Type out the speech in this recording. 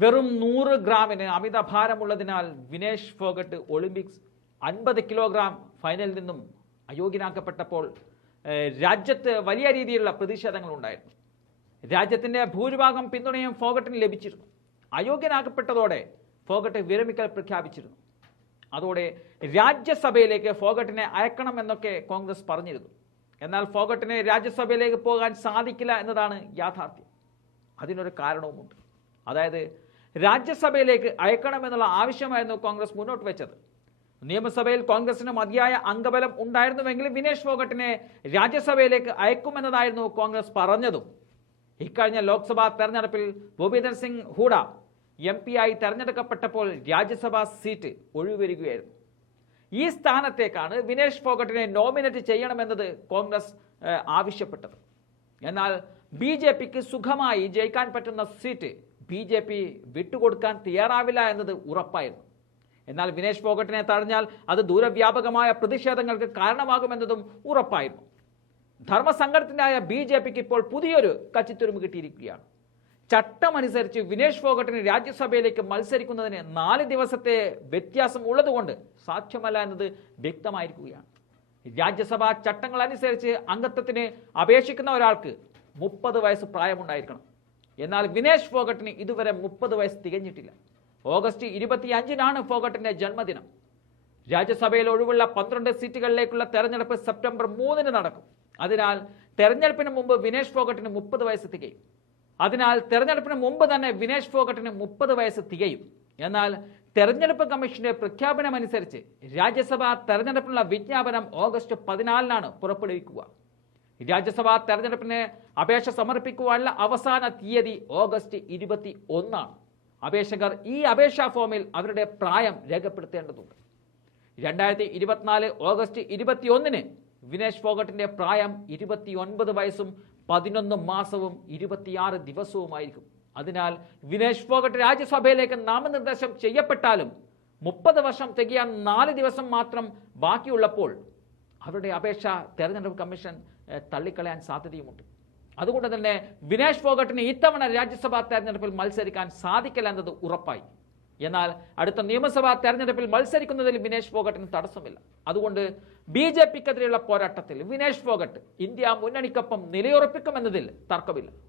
വെറും നൂറ് ഗ്രാമിന് അമിത ഭാരമുള്ളതിനാൽ വിനേഷ് ഫോഗട്ട് ഒളിമ്പിക്സ് അൻപത് കിലോഗ്രാം ഫൈനലിൽ നിന്നും അയോഗ്യനാക്കപ്പെട്ടപ്പോൾ രാജ്യത്ത് വലിയ രീതിയിലുള്ള പ്രതിഷേധങ്ങൾ ഉണ്ടായിരുന്നു. രാജ്യത്തിന്റെ ഭൂരിഭാഗം പിന്തുണയും ഫോഗട്ടിന് ലഭിച്ചിരുന്നു. അയോഗ്യനാക്കപ്പെട്ടതോടെ ഫോഗട്ട് വിരമിക്കൽ പ്രഖ്യാപിച്ചിരുന്നു. അതോടെ രാജ്യസഭയിലേക്ക് ഫോഗട്ടിനെ അയക്കണമെന്നൊക്കെ കോൺഗ്രസ് പറഞ്ഞിരുന്നു. എന്നാൽ ഫോഗട്ടിന് രാജ്യസഭയിലേക്ക് പോകാൻ സാധിക്കില്ല എന്നതാണ് യാഥാർത്ഥ്യം. അതിനൊരു കാരണവുമുണ്ട്. അതായത് രാജ്യസഭയിലേക്ക് അയക്കണമെന്നുള്ള ആവശ്യമായിരുന്നു കോൺഗ്രസ് മുന്നോട്ട് വെച്ചത്. നിയമസഭയിൽ കോൺഗ്രസിന് മതിയായ അംഗബലം ഉണ്ടായിരുന്നുവെങ്കിലും വിനേഷ് ഫോഗട്ടിനെ രാജ്യസഭയിലേക്ക് അയക്കുമെന്നതായിരുന്നു കോൺഗ്രസ് പറഞ്ഞതും. ഇക്കഴിഞ്ഞ ലോക്സഭാ തെരഞ്ഞെടുപ്പിൽ ഭൂപീന്ദർ സിംഗ് ഹൂഡ എം പി ആയി തെരഞ്ഞെടുക്കപ്പെട്ടപ്പോൾ രാജ്യസഭാ സീറ്റ് ഒഴിവരികയായിരുന്നു. ഈ സ്ഥാനത്തേക്കാണ് വിനേഷ് ഫോഗട്ടിനെ നോമിനേറ്റ് ചെയ്യണമെന്നത് കോൺഗ്രസ് ആവശ്യപ്പെട്ടത്. എന്നാൽ ബി ജെ പിക്ക് സുഖമായി ജയിക്കാൻ പറ്റുന്ന സീറ്റ് ബി ജെ പി വിട്ടുകൊടുക്കാൻ തയ്യാറാവില്ല എന്നത് ഉറപ്പായിരുന്നു. എന്നാൽ വിനേഷ് ഫോഗട്ടിനെ തടഞ്ഞാൽ അത് ദൂരവ്യാപകമായ പ്രതിഷേധങ്ങൾക്ക് കാരണമാകുമെന്നതും ഉറപ്പായിരുന്നു. ധർമ്മസങ്കടത്തിനായ ബി ജെ പിക്ക് ഇപ്പോൾ പുതിയൊരു കച്ചിത്തുരുമ്പ് കിട്ടിയിരിക്കുകയാണ്. ചട്ടമനുസരിച്ച് വിനേഷ് ഫോഗട്ടിന് രാജ്യസഭയിലേക്ക് മത്സരിക്കുന്നതിന് നാല് ദിവസത്തെ വ്യത്യാസം ഉള്ളതുകൊണ്ട് സാധ്യമല്ല എന്നത് വ്യക്തമായിരിക്കുകയാണ്. രാജ്യസഭാ ചട്ടങ്ങൾ അനുസരിച്ച് അംഗത്വത്തിന് അപേക്ഷിക്കുന്ന ഒരാൾക്ക് മുപ്പത് വയസ്സ് പ്രായമുണ്ടായിരിക്കണം. എന്നാൽ വിനേഷ് ഫോഗട്ടിന് ഇതുവരെ മുപ്പത് വയസ്സ് തികഞ്ഞിട്ടില്ല. ഓഗസ്റ്റ് ഇരുപത്തിയഞ്ചിനാണ് ഫോഗട്ടിന്റെ ജന്മദിനം. രാജ്യസഭയിൽ ഒഴിവുള്ള പന്ത്രണ്ട് സീറ്റുകളിലേക്കുള്ള തെരഞ്ഞെടുപ്പ് സെപ്റ്റംബർ മൂന്നിന് നടക്കും. അതിനാൽ തെരഞ്ഞെടുപ്പിന് മുമ്പ് വിനേഷ് ഫോഗട്ടിന് മുപ്പത് വയസ്സ് തികയും. അതിനാൽ തെരഞ്ഞെടുപ്പിന് മുമ്പ് തന്നെ വിനേഷ് ഫോഗട്ടിന് മുപ്പത് വയസ്സ് തികയും. എന്നാൽ തെരഞ്ഞെടുപ്പ് കമ്മീഷന്റെ പ്രഖ്യാപനമനുസരിച്ച് രാജ്യസഭ തെരഞ്ഞെടുപ്പിനുള്ള വിജ്ഞാപനം ഓഗസ്റ്റ് പതിനാലിനാണ് പുറപ്പെടുവിക്കുക. രാജ്യസഭാ തെരഞ്ഞെടുപ്പിന് അപേക്ഷ സമർപ്പിക്കുവാനുള്ള അവസാന തീയതി ഓഗസ്റ്റ് ഇരുപത്തി ഒന്നാണ് അപേക്ഷകർ ഈ അപേക്ഷാ ഫോമിൽ അവരുടെ പ്രായം രേഖപ്പെടുത്തേണ്ടതുണ്ട്. രണ്ടായിരത്തി ഇരുപത്തിനാല് ഓഗസ്റ്റ് ഇരുപത്തിയൊന്നിന് വിനേഷ് ഫോഗട്ടിന്റെ പ്രായം ഇരുപത്തിയൊൻപത് വയസ്സും പതിനൊന്ന് മാസവും ഇരുപത്തിയാറ് ദിവസവുമായിരിക്കും. അതിനാൽ വിനേഷ് ഫോഗട്ട് രാജ്യസഭയിലേക്ക് നാമനിർദ്ദേശം ചെയ്യപ്പെട്ടാലും മുപ്പത് വർഷം തികയാൻ നാല് ദിവസം മാത്രം ബാക്കിയുള്ളപ്പോൾ അവരുടെ അപേക്ഷ തെരഞ്ഞെടുപ്പ് കമ്മീഷൻ തള്ളിക്കളയാൻ സാധ്യതയുമുണ്ട്. അതുകൊണ്ട് തന്നെ വിനേഷ് ഫോഗട്ടിന് ഇത്തവണ രാജ്യസഭാ തെരഞ്ഞെടുപ്പിൽ മത്സരിക്കാൻ സാധിക്കില്ല എന്നത് ഉറപ്പായി. എന്നാൽ അടുത്ത നിയമസഭാ തെരഞ്ഞെടുപ്പിൽ മത്സരിക്കുന്നതിൽ വിനേഷ് ഫോഗട്ടിന് തടസ്സമില്ല. അതുകൊണ്ട് ബി ജെ പിക്കെതിരെയുള്ള പോരാട്ടത്തിൽ വിനേഷ് ഫോഗട്ട് ഇന്ത്യ മുന്നണിക്കൊപ്പം നിലയുറപ്പിക്കുമെന്നതിൽ തർക്കമില്ല.